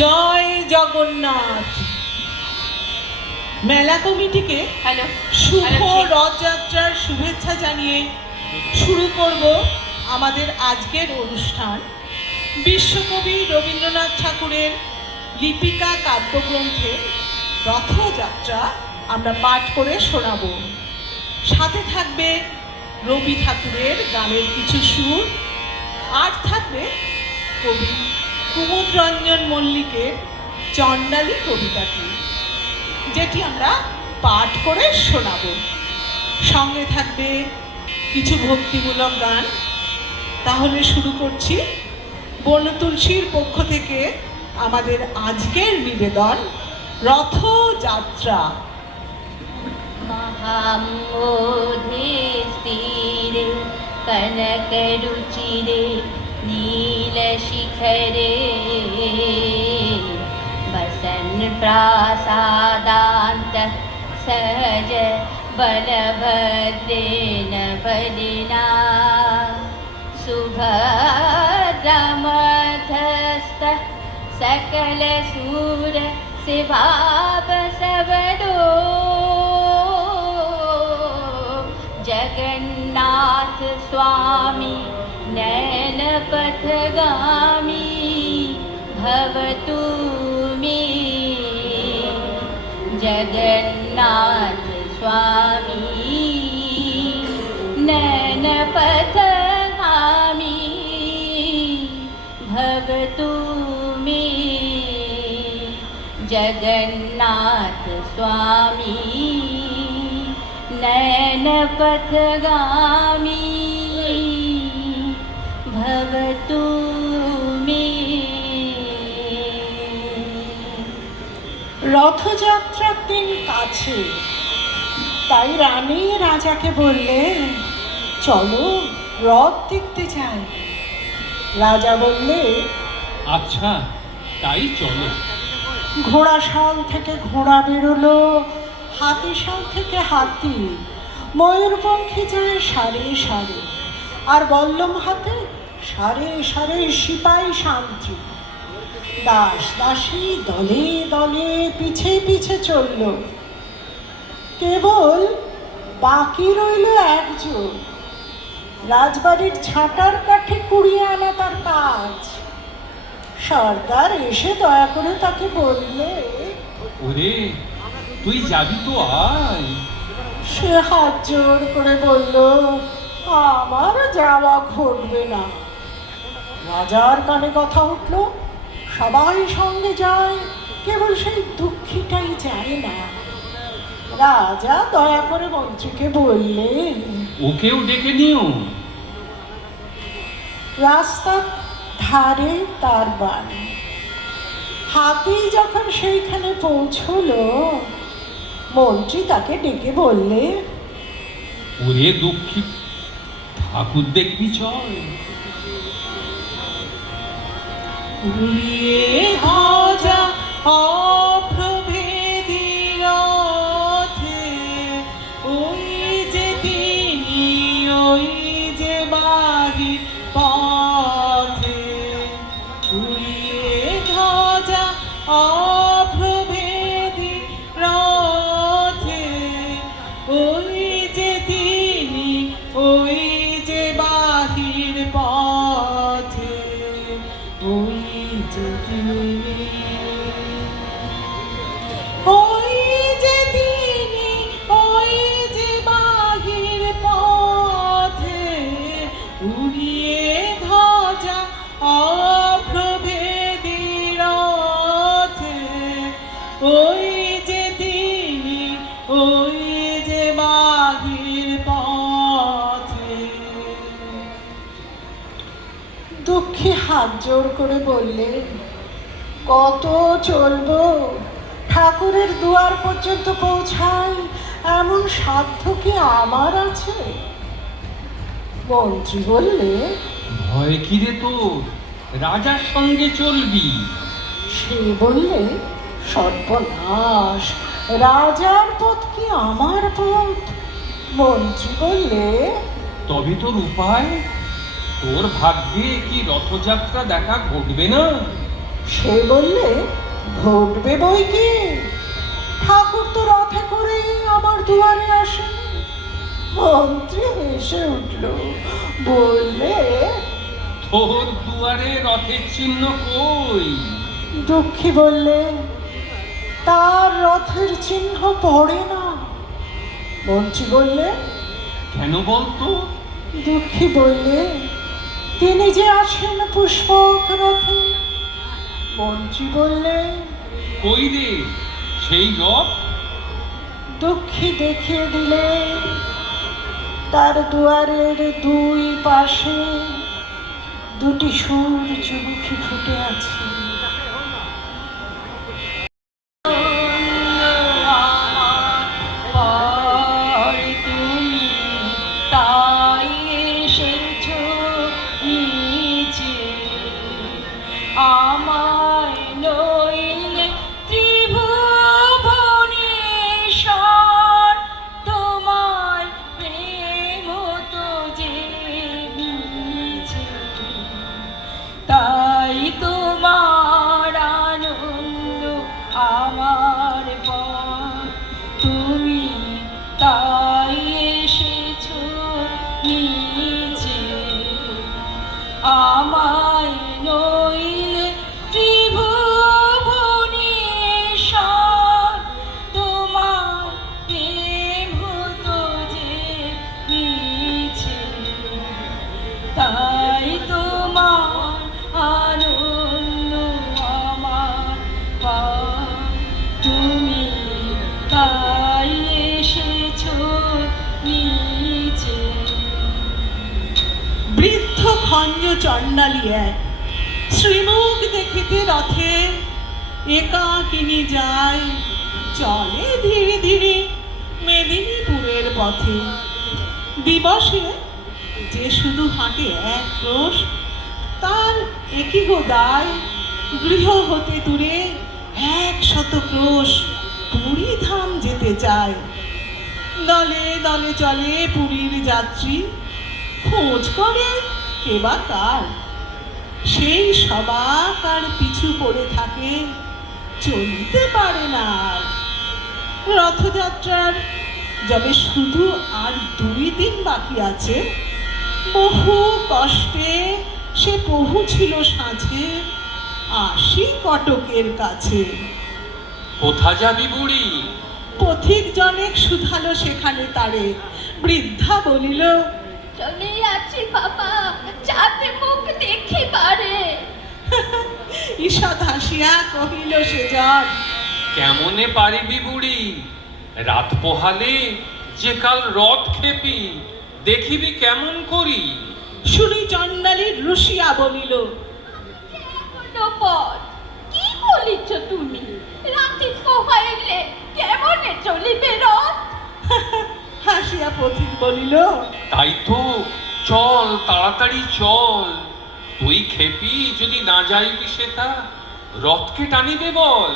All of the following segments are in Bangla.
জয় জগন্নাথ। মেলা কমিটিকে শুভ রথযাত্রার শুভেচ্ছা জানিয়ে শুরু করব আমাদের আজকের অনুষ্ঠান। বিশ্বকবি রবীন্দ্রনাথ ঠাকুরের লিপিকা কাব্যগ্রন্থের রথযাত্রা আমরা পাঠ করে শোনাব। সাথে থাকবে রবি ঠাকুরের গানের কিছু সুর, আর থাকবে কবি কুমুদ রঞ্জন মল্লিকের চণ্ডালী কবিতাটি, যেটি আমরা পাঠ করে শোনাব। সঙ্গে থাকবে কিছু ভক্তিমূলক গান। তাহলে শুরু করছি। বন তুলসীর পক্ষ থেকে আমাদের আজকের নিবেদন রথযাত্রা। महामोधे स्थिरे कनकरुचिरे नीलशिखरे वसन् प्रासादान्तः सहज बलभद्रेण बलिना सुभद्रमध्यस्थः सकलसूर सेवापसवदो जगन्नाथ स्वामी नयनपथगामी भवतु मे। जगन्नाथ स्वामी नयनपथगामी भवतु मे। जगन्नाथ स्वामी नयनपथगामी भवतु मे। রথযাত্রার দিন কাছে, তাই রানী রাজাকে বললে, চলো রথ দেখতে যাই। রাজা বললে, আচ্ছা তাই চলো। ঘোড়াশাল থেকে ঘোড়া বেরোলো, হাতিশাল থেকে হাতি, ময়ূরপঙ্খী যায় সারে সারে, আর বল্লম হাতে সারে সারে সিপাই শান্তি। দাস দাসী দলে দলে পিছে পিছে চলল। কেবল বাকি রইল একজন, রাজবাড়ির ঝাঁটার কাঠে কুড়িয়ে আনা তার কাজ। সর্দার এসে দয়া করে তাকে বললে, ওরে তুই যাবি তো আয়। সে হাত জোর করে বলল, আমার যাওয়া ঘটবে না। রাজার কানে কথা উঠল, সবাই সঙ্গে যায়, কেবল সেই দুঃখীটাই যায় না। রাজা দয়া করে মন্ত্রীকে বললেন, ওকেও ডেকে নিও। রাস্তার ধারে তার বাড়ি। হাতি যখন সেইখানে পৌঁছলো, মন্ত্রী তাকে ডেকে বললে, ওরে দুঃখী, ঠাকুর দেখবি চল। উড়িয়ে ধ্বজা অপ্রভেদী রথে, ওই যে তিনি, ওই যে বাহি পথে। উড়িয়ে ধ্বজা অপ্রভেদী রথে, ওই যে তিনি, ওই যে বাহির পথে। ওই যে তিনি, ওই যে তিনি, ওই যে বাহির পথে। উড়িয়ে ধ্বজা অপ্রভেদী রথে, ওই যে তিনি, ওই যে বাহির পথে। দুঃখী হাত জোর করে বললেন, কত চলবো? ঠাকুরের দুয়ার পর্যন্ত পৌঁছাই এমন সাধ্য কি আমার আছে? মন্ত্রী বললে, ভয় কি রে তোর? রাজার সঙ্গে চলবি। সে বললে, সর্বনাশ, রাজার পথ কি আমার পথ? মন্ত্রী বললে, তবে তোর উপায়? তোর ভাগ্যে কি রথযাত্রা দেখা ঘটবে না? সে বললে, ঘটবে বই কি, ঠাকুর তো রথে করে আমার দুয়ারে আসে। মন্ত্রী হেসে উঠল, বললে, তোর দুয়ারে রথের চিহ্ন কই? দুঃখী বললে, তার রথের চিহ্ন পড়ে না। মন্ত্রী বললে, কেন বলতো? দুঃখী বললে, তিনি যে আছেন পুষ্পক রথে। মন্ত্রী বললে, কই রে সেই রথ? দুঃখী দেখিয়ে দিলে, তার দুয়ারের দুই পাশে দুটি সূর্যমুখী ফুটে আছে। তুমি তাই এসেছো নিচে, আমায় নইলে ত্রিভুবনেশ্বর, তোমার প্রেম তো যে মিছে, তাই তোমার আনন্দ আমার পর, তুমি তাই এসেছো নিচে, আমায় নইলে ত্রিভুবনেশ্বর, তোমার প্রেম হতো যে মিছে, তাই তোমার আনন্দ আমার পার, তুমি তাই এসেছো নিচে। বৃদ্ধ খঞ্জ চণ্ডালী এক শ্রীমুখ দেখিতে রথে একাকিনী যায়, চলে ধীরে ধীরে মেদিনীপুরের পথে। দিবসে যে শুধু হাঁটে এক ক্রোশ, তার একই গো দায়, গৃহ হতে দূরে 100 ক্রোশ পুরী ধাম যেতে চায়। দলে দলে চলে পুরীর যাত্রী, খোঁজ করে কে বা কার, সেই সবাকার পিছু পড়ে থাকে, চলিতে পারে না আর। রথযাত্রার যবে শুধু আর 2 দিন বাকি আছে, বহু কষ্টে সে পৌঁছিল সাঁঝে 80 কটকের কাছে। কোথা যাবি বুড়ি? পথিক জনেক শুধালো সেখানে তারে। বৃদ্ধা বলিল, চলে যাচ্ছি বাবা, যাতে মুখ দেখি পারে। ঈষৎ হাসিয়া কহিল সে জন, কেমনে পারিবি বুড়ি? রাত পোহালে যে কাল রথ খেপি, দেখিবি কেমন করি? শুনি চণ্ডালী রুশিয়া বলিল, কোনো পথ কি বলিছ তুমি? রাতে পোহাইলে কেমনে চলিবে রথ? হাসিয়া পথিক বলিল, তাই তো, চল তাড়াতাড়ি চল। তুই খেপি যদি না যাইবি সেটা, রথকে টানিবে বল।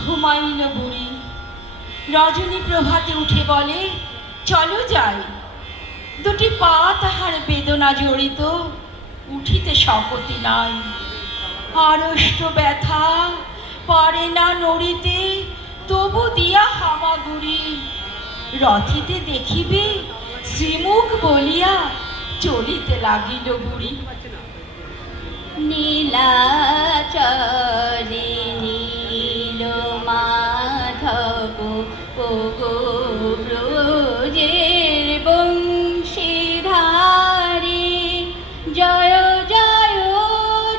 ঘুমাইল বুড়ি, রজনী প্রভাতে উঠে বলে, চলো যাই। দুটি পা তাহার বেদনা জড়িত, উঠিতে শপথি নাই। আড়ষ্ট ব্যথা পারে না নড়িতে, তবু দিয়া হামাগুড়ি। রথিতে দেখিবে শ্রীমুখ বলিয়া, চলিতে লাগিল বুড়ি। নীলাচলে নীল মাধব ওগো ব্রজের বংশীধারী, জয় জয়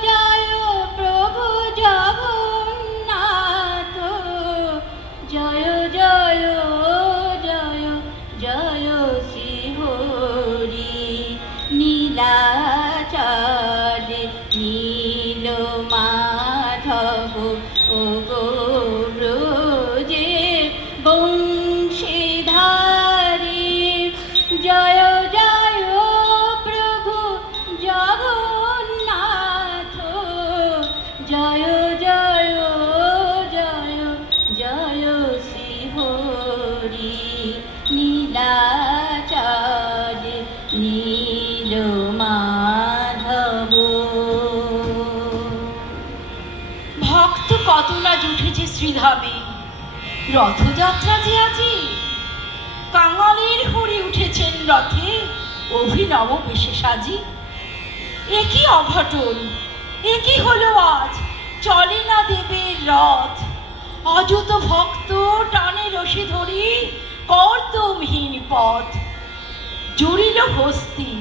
জয় প্রভু জগন্নাথ, জয় জয় জয় জয় শ্রীহরি। নীলাচলে নীল মাধব ওগো ব্রজের বংশীধারী, জয় জয় প্রভু জগন্নাথ, জয় জয় জয় জয় শ্রীহরি। নীলাচলে নীল মাধব। শ্রীধামে। রথযাত্রা যে আজি, কাঙালের হরি উঠেছেন রথে অভিনব বেশে সাজি। এ কি অঘটন, এ কি হলো আজ, চলে না দেবের রথ। অযুত ভক্ত টানে রশি ধরি কর্দমহীন পথ। জুড়িল হস্তি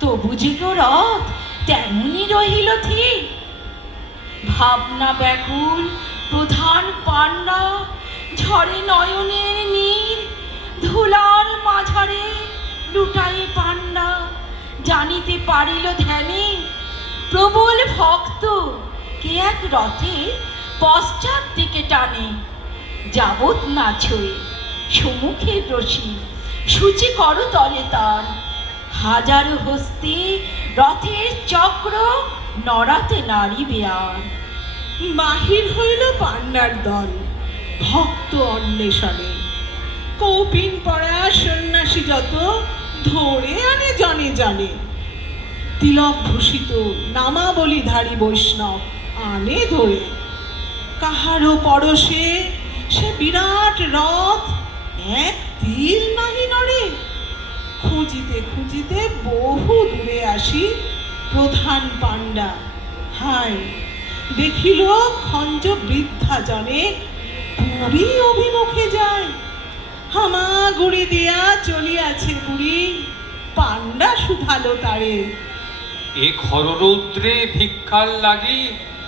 তো বুঝিল রথ, তেমনি রহিল থির। ভাবনা ব্যাকুল প্রধান পান্না, ঝরে নয়নের নীর। ধুলার মাঝারে লুটায়ে পান্না, জানিতে পারিল ধ্যানে প্রবল ভক্ত কে এক রথে পশ্চাৎ দিকে টানে। যাবৎ না ছুঁয়ে সম্মুখের রশি, সূচি করো তলে তার। হাজারো হস্তি রথের চক্র, নড়াতে নাড়িবে আর। বাহির হইল পান্নার দল ভক্ত অন্বেষণে। কৌপিন পরা সন্ন্যাসী যত, ধরে আনে জনে জনে। তিলক ভূষিত নামাবলীধারী বৈষ্ণব আনে ধরে। কাহারও পরশে সে বিরাট রথ, এক তীর নাহি নড়ে। খুঁজিতে খুঁজিতে বহু দূরে আসি প্রধান পাণ্ডা। হায়, দেখিল খঞ্জ বৃদ্ধা জনে পুরী অভিমুখে যায়। হামাগুড়ি দিয়া চলিয়াছে পুরী, পাণ্ডা শুধালো তারে। এ খররৌদ্রে ভিক্ষার লাগি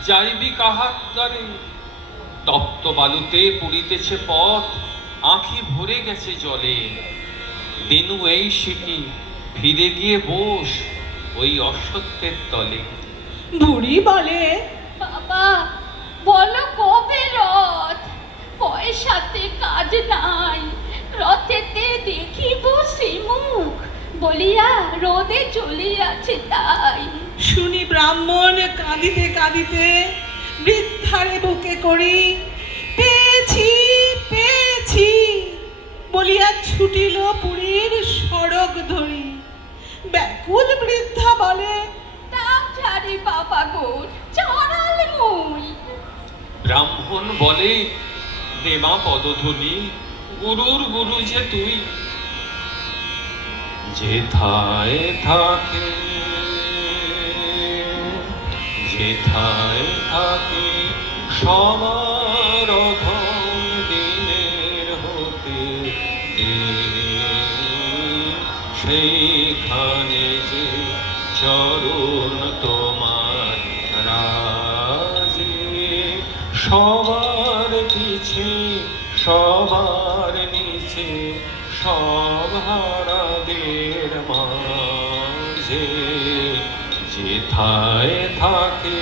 যাইবি কাহার দ্বারে। তপ্ত বালুতে পুরিতেছে পথ, আঁখি ভরে গেছে জলে। দিনু এই শিখি ফিরে গিয়ে বস ওই অসত্যের তলে। বুড়ি বলে, বাবা বলো কবে রথ, পয়সাতে কাজ নাই, রথেতে দেখিব শ্রীমুখ, বলিয়া রোদে চলিয়াছে তাই। শুনি ব্রাহ্মণ কাঁদিতে কাঁদিতে বৃদ্ধারে বুকে করি। পেয়েছি পেয়েছি বলিয়া ছুটিল পুরীর সড়ক ধরি। ব্যাকুল বৃদ্ধা বলে, তা জানি বাবা গো, চড়াল মুই। ব্রাহ্মণ বলে, দেমা পদধূলি, গুরুর গুরু যে তুই। যেথায় থাকে যেথায় থাকে সবার অধম দিনের হতে, সেইখানে যে চরণ তোমার রাজে। সবার পিছে সবার নিচে, সব হারাদের মাঝে। যেথায় থাকে